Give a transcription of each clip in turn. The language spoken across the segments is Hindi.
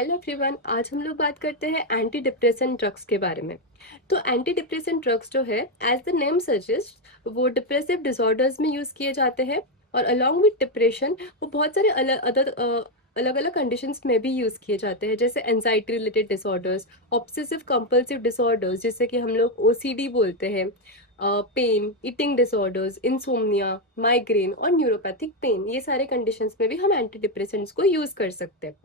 हेलो एवरीवन, आज हम लोग बात करते हैं एंटी डिप्रेसेंट ड्रग्स के बारे में। तो एंटी डिप्रेसेंट ड्रग्स जो है, एज द नेम सजेस्ट, वो डिप्रेसिव डिसऑर्डर्स में यूज किए जाते हैं। और अलोंग विद डिप्रेशन वो बहुत सारे अलग अलग कंडीशंस में भी यूज किए जाते हैं, जैसे anxiety related disorders, obsessive compulsive disorders जिसे कि हम लोग ओसीडी बोलते हैं, pain, eating disorders, insomnia, migraine और न्यूरोपैथिक पेन, ये सारे कंडीशंस में भी हम एंटी डिप्रेसेंट्स को यूज कर सकते हैं।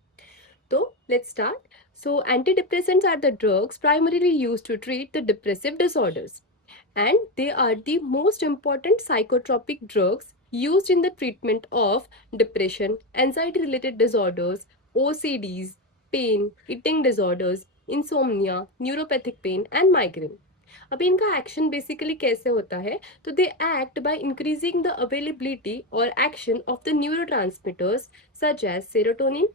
So let's start. So antidepressants are the drugs primarily used to treat the depressive disorders, and they are the most important psychotropic drugs used in the treatment of depression, anxiety related disorders, OCDs, pain, eating disorders, insomnia, neuropathic pain and migraine. अभी इनका एक्शन बेसिकली कैसे होता है, तो they act by increasing the availability और action of the neurotransmitters such as serotonin,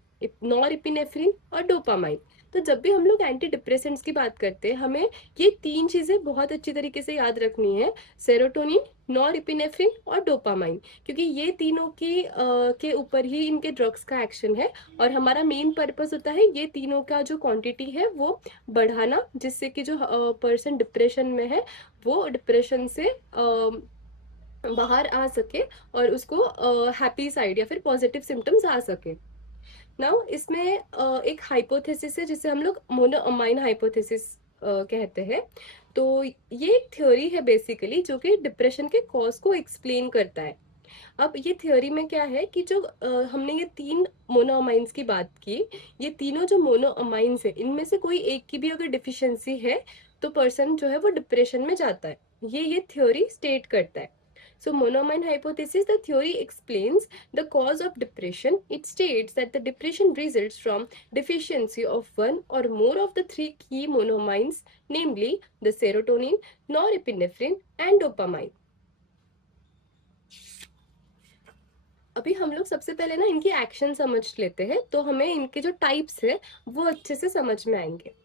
norepinephrine और डोपामाइन। तो जब भी हम लोग एंटी डिप्रेसेंट्स की बात करते हैं, हमें ये तीन चीजें बहुत अच्छी तरीके से याद रखनी है: सेरोटोनिन, नॉरएपिनेफ्रिन और डोपामाइन, क्योंकि ये तीनों के ऊपर ही इनके ड्रग्स का एक्शन है। और हमारा मेन पर्पस होता है ये तीनों का जो क्वांटिटी है वो बढ़ाना, जिससे कि जो पर्सन डिप्रेशन में है वो डिप्रेशन से बाहर आ सके और उसको हैप्पी साइड या फिर पॉजिटिव सिम्टम्स आ सके। नाउ इसमें एक हाइपोथेसिस है जिसे हम लोग मोनोअमाइन हाइपोथेसिस कहते हैं। तो ये एक थ्योरी है बेसिकली जो कि डिप्रेशन के कॉज को एक्सप्लेन करता है। अब ये थ्योरी में क्या है कि जो हमने ये तीन मोनोअमाइंस की बात की, ये तीनों जो मोनोअमाइंस है इनमें से कोई एक की भी अगर डिफिशियंसी है तो पर्सन जो है वो डिप्रेशन में जाता है, ये थ्योरी स्टेट करता है। So monoamine hypothesis, the theory explains the cause of depression. It states that the depression results from deficiency of one or more of the three key monoamines, namely the serotonin, norepinephrine and dopamine. अभी हम लोग सबसे पहले ना इनकी एक्शन समझ लेते हैं, तो हमें इनके जो टाइप्स है वो अच्छे से समझ में आएंगे।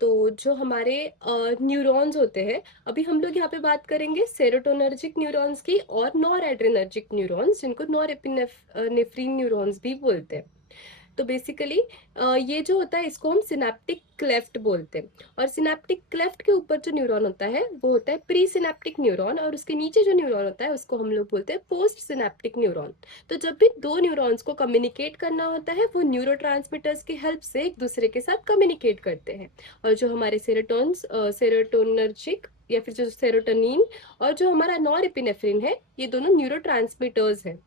तो जो हमारे न्यूरॉन्स होते हैं, अभी हम लोग यहाँ पे बात करेंगे सेरोटोनर्जिक न्यूरॉन्स की और नॉर एड्रेनर्जिक न्यूरॉन्स, जिनको नॉर एपिनेफ्रीन न्यूरॉन्स भी बोलते हैं। तो बेसिकली ये जो होता है इसको हम सिनेप्टिक क्लेफ्ट बोलते हैं। और सिनेप्टिक क्लेफ्ट के ऊपर जो न्यूरॉन होता है वो होता है प्री सिनेप्टिक न्यूरॉन, और उसके नीचे जो न्यूरॉन होता है उसको हम लोग बोलते हैं पोस्ट सिनेप्टिक न्यूरॉन। तो जब भी दो न्यूरॉन्स को कम्युनिकेट करना होता है वो न्यूरोट्रांसमीटर्स की हेल्प से एक दूसरे के साथ कम्युनिकेट करते हैं। और जो हमारे सेरोटोनर्जिक या फिर जो सेरोटोनिन और जो हमारा नॉरएपिनेफ्रिन है, ये दोनों न्यूरोट्रांसमीटर्स हैं।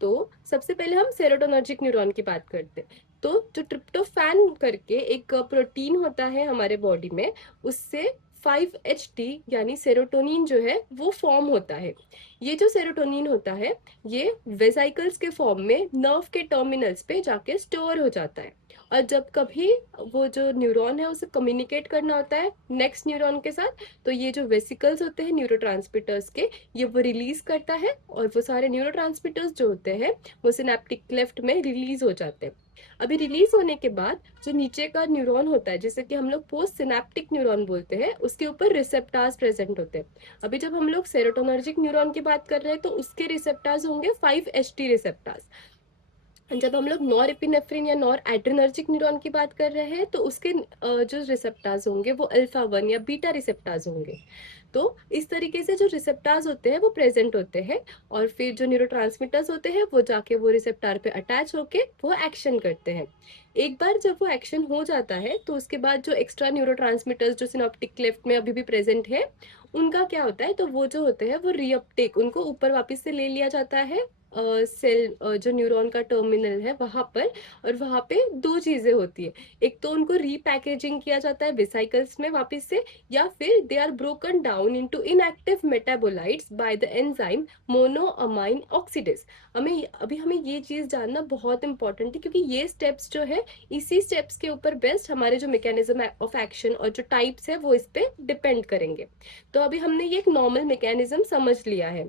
तो सबसे पहले हम सेरोटोनर्जिक न्यूरॉन की बात करते हैं। तो जो ट्रिप्टोफैन करके एक प्रोटीन होता है हमारे बॉडी में, उससे 5-HT यानी सेरोटोनिन जो है वो फॉर्म होता है। ये जो सेरोटोनिन होता है ये वेसाइकल्स के फॉर्म में नर्व के टर्मिनल्स पे जाके स्टोर हो जाता है। और जब कभी वो जो न्यूरॉन है उसे कम्युनिकेट करना होता है नेक्स्ट न्यूरॉन के साथ, तो ये जो वेसिकल्स होते हैं न्यूरोट्रांसमीटर्स के, ये वो रिलीज करता है और वो सारे न्यूरोट्रांसमीटर्स जो होते हैं वो सिनेप्टिक क्लेफ्ट में रिलीज हो जाते हैं। अभी रिलीज होने के बाद जो नीचे का न्यूरॉन होता है, जैसे कि हम लोग पोस्ट सिनेप्टिक न्यूरॉन बोलते हैं, उसके ऊपर रिसेप्टार्स प्रेजेंट होते हैं। अभी जब हम लोग सेरोटोनर्जिक न्यूरॉन की बात कर रहे हैं तो उसके रिसेप्टार्स होंगे 5-HT रिसेप्टार्स। जब हम लोग नॉर एपिनेफ्रिन या नॉर एड्रेनर्जिक न्यूरॉन की बात कर रहे हैं तो उसके जो रिसेप्टार्स होंगे वो अल्फा 1 या बीटा रिसेप्टार्स होंगे। तो इस तरीके से जो रिसेप्टार्स होते हैं वो प्रेजेंट होते हैं, और फिर जो न्यूरोट्रांसमीटर्स होते हैं वो जाके वो रिसेप्टार पे अटैच होके वो एक्शन करते हैं। एक बार जब वो एक्शन हो जाता है तो उसके बाद जो एक्स्ट्रा न्यूरोट्रांसमीटर्स जो सिनॉप्टिक क्लेफ्ट में अभी भी प्रेजेंट है, उनका क्या होता है, तो वो जो होते हैं वो रीअपटेक, उनको ऊपर वापस से ले लिया जाता है सेल, जो न्यूरॉन का टर्मिनल है वहां पर। और वहां पे दो चीजें होती है, एक तो उनको रीपैकेजिंग किया जाता है वेसाइकल्स में वापस से, या फिर they are broken down into inactive metabolites by the enzyme monoamine oxidase. हमें ये चीज जानना बहुत इंपॉर्टेंट है, क्योंकि ये स्टेप्स जो है, इसी स्टेप्स के ऊपर बेस्ट हमारे जो मैकेनिज्म ऑफ एक्शन और जो टाइप्स है वो इस पे डिपेंड करेंगे। तो अभी हमने ये एक नॉर्मल मैकेनिज्म समझ लिया है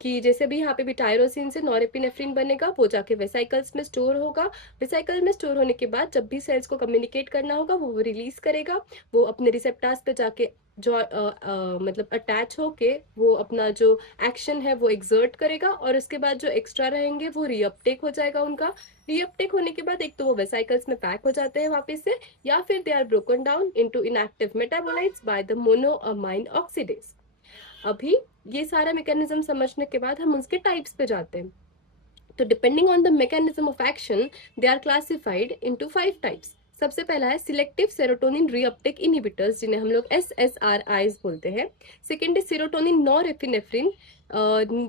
कि जैसे भी यहाँ पे भी टायरोसिन से नॉरएपिनेफ्रिन बनेगा, वो जाके वेसाइकल्स में स्टोर होगा। वेसाइकल में स्टोर होने के बाद जब भी सेल्स को कम्युनिकेट करना होगा वो रिलीज करेगा, वो अपने रिसेप्टार्स पे जाके मतलब अटैच होके वो अपना जो एक्शन है वो एक्सर्ट करेगा, और उसके बाद जो एक्स्ट्रा रहेंगे वो रीअपटेक हो जाएगा उनका। रीअपटेक होने के बाद एक तो वो वेसाइकल्स में पैक हो जाते हैं वापस से, या फिर they are broken down into inactive metabolites by the monoamine oxidase. अभी ये सारा मैकेनिज्म समझने के बाद हम उसके टाइप्स पे जाते हैं। तो depending on the mechanism of action they are classified into 5 types. सबसे पहला है सिलेक्टिव सेरोटोनिन रीअपटेक इनहिबिटर्स, जिन्हें हम लोग SSRIs बोलते हैं। सेकेंड है सेरोटोनिन नॉरएपिनेफ्रिन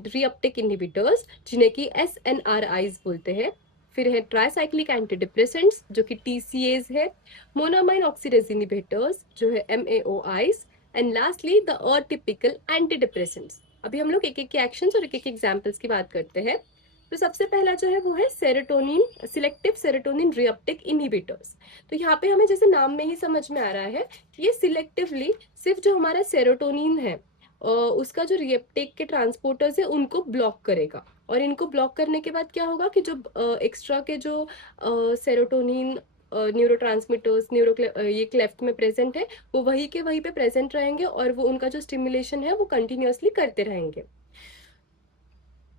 रीअपटेक इनहिबिटर्स, जिन्हें कि SNRIs बोलते हैं। फिर है ट्राइसाइक्लिक एंटीडिप्रेसेंट्स, जो कि TCAs है। मोनोमाइन ऑक्सीडेज इनहिबिटर्स, जो है MAOIs। And lastly the atypical antidepressants. अभी हम लोग एक एक के एक्शंस और एक एक एग्जांपल्स की बात करते हैं। तो सबसे पहला जो है वो है serotonin, selective serotonin reuptake inhibitors. तो यहाँ पे हमें जैसे नाम में ही समझ में आ रहा है कि ये सिलेक्टिवली सिर्फ जो हमारा सेरोटोनिन है उसका जो रीअपटेक के ट्रांसपोर्टर्स है उनको ब्लॉक करेगा। और इनको ब्लॉक करने के बाद क्या होगा कि जो एक्स्ट्रा के जो सेरोटोनिन न्यूरोट्रांसमीटर्स ये क्लेफ्ट में प्रेजेंट है, वो वही के वहीं पे प्रेजेंट रहेंगे और वो उनका जो स्टिमुलेशन है वो कंटिन्यूअसली करते रहेंगे।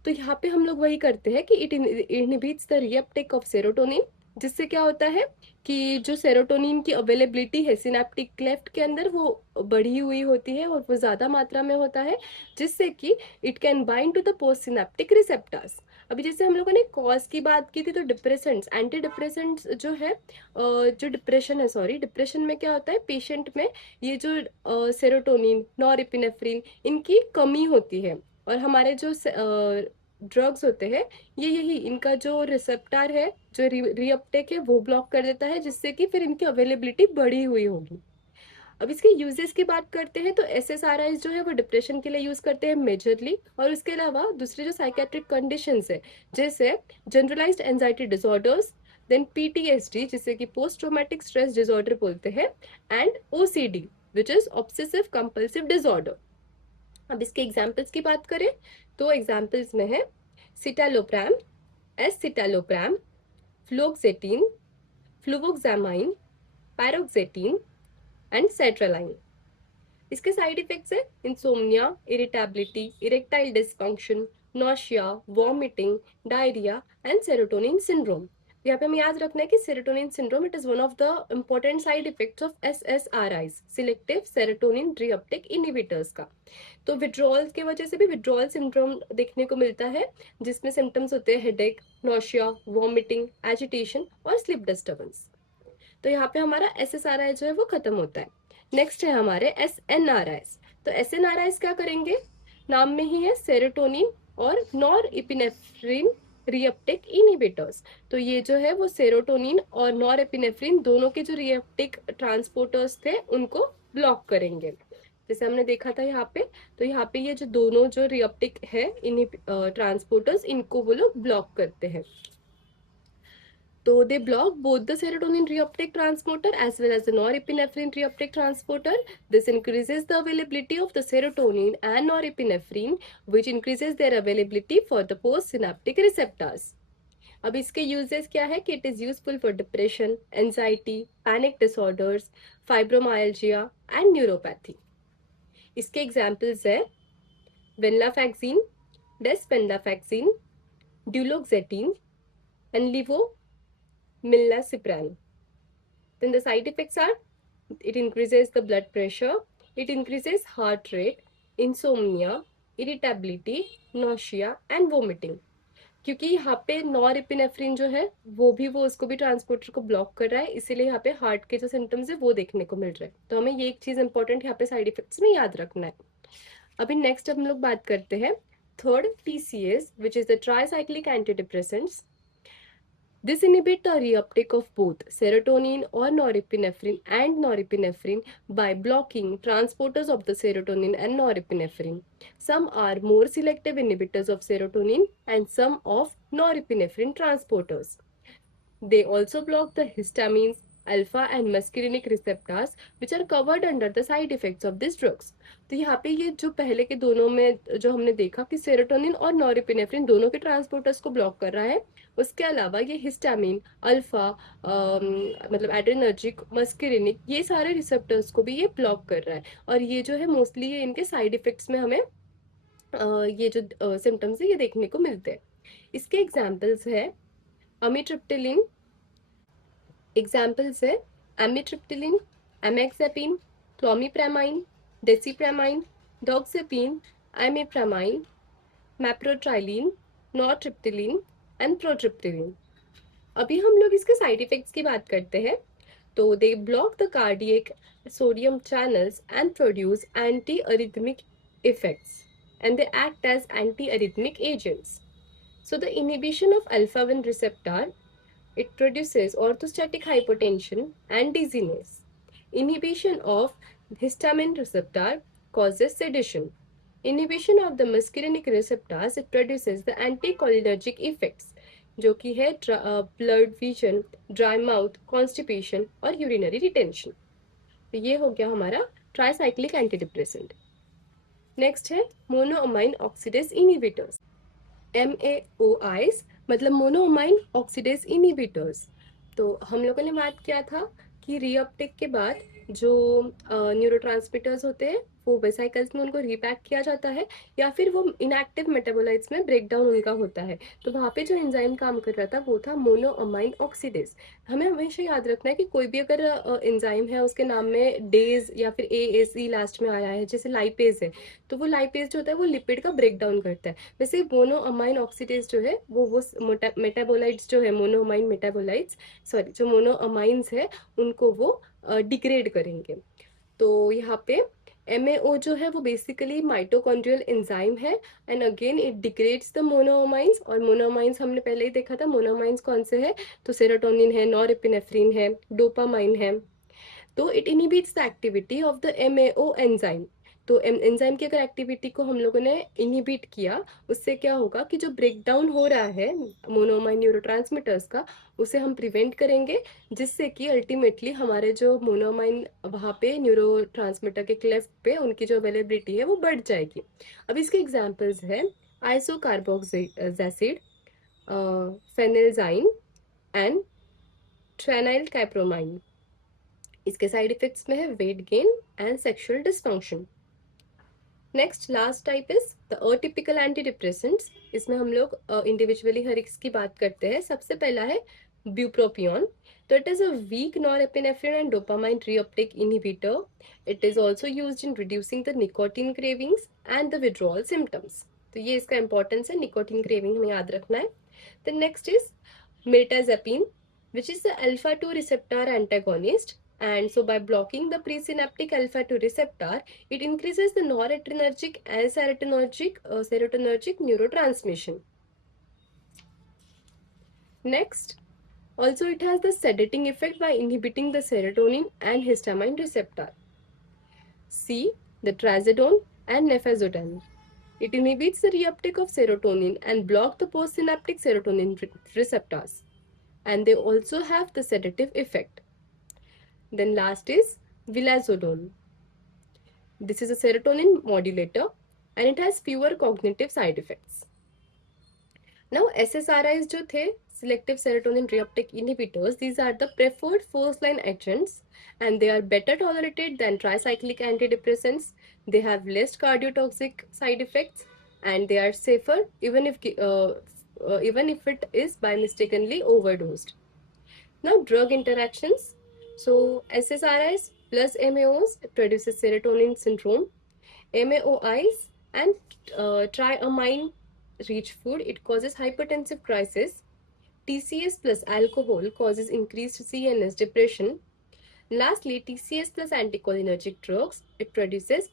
तो यहाँ पे हम लोग वही करते हैं कि it inhibits the reuptake of serotonin, जिससे क्या होता है कि जो सेरोटोनिन की अवेलेबिलिटी है सिनेप्टिक क्लेफ्ट के अंदर वो बढ़ी हुई होती है और वो ज्यादा मात्रा में होता है, जिससे कि it can bind to the post synaptic receptors. अभी जैसे हम लोगों ने कॉज की बात की थी, तो डिप्रेसेंट्स, एंटी डिप्रेसेंट्स जो है जो डिप्रेशन है, सॉरी, डिप्रेशन में क्या होता है पेशेंट में ये जो सेरोटोनिन नॉरएपिनेफ्रिन इनकी कमी होती है। और हमारे जो ड्रग्स होते हैं ये यही इनका जो रिसेप्टर है, जो रीअपटेक है वो ब्लॉक कर देता है, जिससे कि फिर इनकी अवेलेबिलिटी बढ़ी हुई होगी। अब इसके यूजेस की बात करते हैं तो SSRIs जो है वो डिप्रेशन के लिए यूज करते हैं मेजरली, और उसके अलावा दूसरे जो साइकेट्रिक कंडीशंस है जैसे generalised anxiety disorders, then PTSD जिसे कि पोस्ट ट्रॉमेटिक स्ट्रेस डिसऑर्डर बोलते हैं, and OCD which is obsessive compulsive disorder. अब इसके एग्जाम्पल्स की बात करें तो एग्जाम्पल्स में है सिटालोप्रैम, एसिटालोप्रैम, फ्लोक्सेटिन, फ्लूवोक्सामाइन, पैरोक्सेटिन एंड सेट्रालाइन। इसके साइड इफेक्ट्स है insomnia, irritability, erectile dysfunction, nausea, vomiting, diarrhoea and serotonin syndrome. यहाँ पे हमें याद रखना है कि serotonin syndrome it is one of the important side effects of SSRIs, selective serotonin reuptake inhibitors का। तो विड्रॉल की वजह से भी विड्रॉल सिंड्रोम देखने को मिलता है, जिसमें सिम्टम्स होते हैं हेडेक, नोशिया, वॉमिटिंग, एजिटेशन और स्लीप डिस्टर्बेंस। तो यहाँ पे हमारा SSRI जो है वो खत्म होता है। नेक्स्ट है हमारे SNRIs। तो SNRIs क्या करेंगे, नाम में ही है सेरोटोनिन और नॉर इपिनेफ्रिन रीअपटेक इनहिबिटर्स। तो ये जो है वो सेरोटोनिन और नॉर एपिनेफ्रिन दोनों के जो रीअपटेक ट्रांसपोर्टर्स थे उनको ब्लॉक करेंगे, जैसे हमने देखा था यहाँ पे। तो यहाँ पे ये जो दोनों जो रीअपटेक है इन ट्रांसपोर्टर्स इनको वो लोग ब्लॉक करते हैं। So they block both the serotonin reuptake transporter as well as the norepinephrine reuptake transporter. This increases the availability of the serotonin and norepinephrine, which increases their availability for the postsynaptic receptors. अब इसके यूजेस क्या है कि it is useful for depression, anxiety, panic disorders, fibromyalgia and neuropathy. इसके एग्जांपल्स है venlafaxine, desvenlafaxine, duloxetine and levomilnacipran. Then the side effects are it increases the blood pressure, it increases heart rate, insomnia, irritability, nausea and vomiting. क्योंकि यहाँ पे नॉरएपिनेफ्रिन जो है वो उसको भी ट्रांसपोर्टर को ब्लॉक कर रहा है, इसीलिए यहाँ पे हार्ट के जो सिम्टम्स है वो देखने को मिल रहे हैं। तो हमें ये एक चीज इंपॉर्टेंट यहाँ पे साइड इफेक्ट्स में याद रखना है। अभी नेक्स्ट हम लोग बात करते हैं third TCAs which is the tricyclic antidepressants. This inhibit the reuptake of both serotonin or norepinephrine by blocking transporters of the serotonin and norepinephrine. Some are more selective inhibitors of serotonin and some of norepinephrine transporters. They also block the histamines, alpha and muscarinic receptors which are covered under the side effects of these drugs. तो यहाँ पे ये जो पहले के दोनों में जो हमने देखा कि सेरोटोनिन और नॉरएपिनेफ्रिन दोनों के ट्रांसपोर्टर्स को ब्लॉक कर रहा है, उसके अलावा ये हिस्टामिन, अल्फा, मतलब एड्रेनर्जिक, मस्करिनिक, ये सारे रिसेप्टर्स को भी ये ब्लॉक कर रहा है। और ये जो है मोस्टली ये इनके साइड इफेक्ट्स में हमें ये जो सिम्टम्स है ये देखने को मिलते हैं। इसके एग्जाम्पल्स है अमिट्रिप्टिलिन, एग्जाम्पल्स है एमिट्रिप्टिलिन, एमेक्सेपिन, क्लोमिप्रामाइन, डेसिप्रामाइन, डॉक्सेपिन, आइमेप्रामाइन, मैप्रोट्राइलिन, नॉरट्रिप्टिलिन एंड प्रोट्रिप्टिलिन। अभी हम लोग इसके साइड इफेक्ट्स की बात करते हैं। तो they block the cardiac sodium channels and produce anti arrhythmic effects and they act as anti-arrhythmic agents. So the inhibition of alpha-1 receptor, it produces orthostatic hypotension and dizziness. Inhibition of histamine receptor causes sedation. Inhibition of the muscarinic receptors, it produces the anticholinergic effects, जो कि है blood vision, dry mouth, constipation और यूरिनरी रिटेंशन। तो ये हो गया हमारा ट्राइसाइक्लिक एंटी डिप्रेसेंट। नेक्स्ट है मोनोअमाइन ऑक्सीडेज इनहिबिटर्स, MAOIs, मतलब मोनोअमाइन ऑक्सीडेज इनहिबिटर्स। तो हम लोगों ने बात किया था कि रीअपटेक के बाद जो न्यूरोट्रांसमिटर्स होते हैं वो वेसाइकल्स में उनको रीपैक किया जाता है, या फिर वो इनएक्टिव मेटाबोलाइट्स में ब्रेक डाउन उनका होता है। तो वहाँ पे जो एंजाइम काम कर रहा था वो था मोनोअमाइन ऑक्सीडेज। हमें हमेशा याद रखना है कि कोई भी अगर एंजाइम है उसके नाम में डेज या फिर ASE लास्ट में आया है, जैसे लाइपेज है, तो वो लाइपेज जो होता है वो लिपिड का ब्रेक डाउन करता है। वैसे मोनोअमाइन ऑक्सीडेज जो है वो मेटाबोलाइट्स जो है, मोनोअमाइन मेटाबोलाइट्स, सॉरी, जो मोनोअमाइंस है उनको वो डिग्रेड करेंगे। तो यहाँ पे MAO जो है वो बेसिकली माइटोकॉन्ड्रियल एंजाइम है and again it degrades the monoamines. और मोनोअमाइंस हमने पहले ही देखा था, मोनोअमाइंस कौन से है, तो सेरोटोनिन है, नॉरएपिनेफ्रिन है, डोपामाइन है। तो it inhibits the activity of the MAO enzyme. तो एंजाइम की अगर एक्टिविटी को हम लोगों ने इनहिबिट किया, उससे क्या होगा कि जो ब्रेक डाउन हो रहा है मोनोमाइन न्यूरोट्रांसमीटर्स का, उसे हम प्रिवेंट करेंगे, जिससे कि अल्टीमेटली हमारे जो मोनोमाइन वहाँ पे न्यूरोट्रांसमीटर के क्लेफ्ट पे उनकी जो अवेलेबिलिटी है वो बढ़ जाएगी। अब इसके एग्जाम्पल्स है आइसोकार्बोक्सिड, फेनिलजाइन एंड ट्रेनाइल कैप्रोमाइन। इसके साइड इफेक्ट्स में है weight gain and sexual dysfunction. Next last type is the atypical anti depressants. इसमें हम लोग इंडिविजुअली हर एक की बात करते हैं। सबसे पहला है ब्यूप्रोपियोन। तो it is a weak norepinephrine and dopamine reuptake inhibitor. It is also used in reducing the nicotine cravings and the withdrawal symptoms. तो ये इसका इंपॉर्टेंस है, निकोटिन क्रेविंग हमें याद रखना है। The next is mirtazapine, which is the alpha 2 receptor antagonist. And so by blocking the presynaptic alpha 2 receptor, it increases the noradrenergic and serotonergic neurotransmission. Next, also it has the sedating effect by inhibiting the serotonin and histamine receptor. C, the trazodone and nefazodone. It inhibits the reuptake of serotonin and block the postsynaptic serotonin receptors. And they also have the sedative effect. Then last is vilazodone. This is a serotonin modulator and it has fewer cognitive side effects. Now SSRIs जो थे, selective serotonin reuptake inhibitors, these are the preferred first line agents and they are better tolerated than tricyclic antidepressants. They have less cardiotoxic side effects and they are safer even if it is by mistakenly overdosed. Now drug interactions. So SSRIs plus MAOs produces serotonin syndrome. MAOIs and triamine rich food, it causes hypertensive crisis. TCS plus alcohol causes increased CNS depression. Lastly, TCS plus anticholinergic drugs, it produces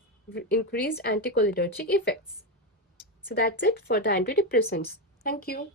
increased anticholinergic effects. So that's it for the antidepressants. Thank you.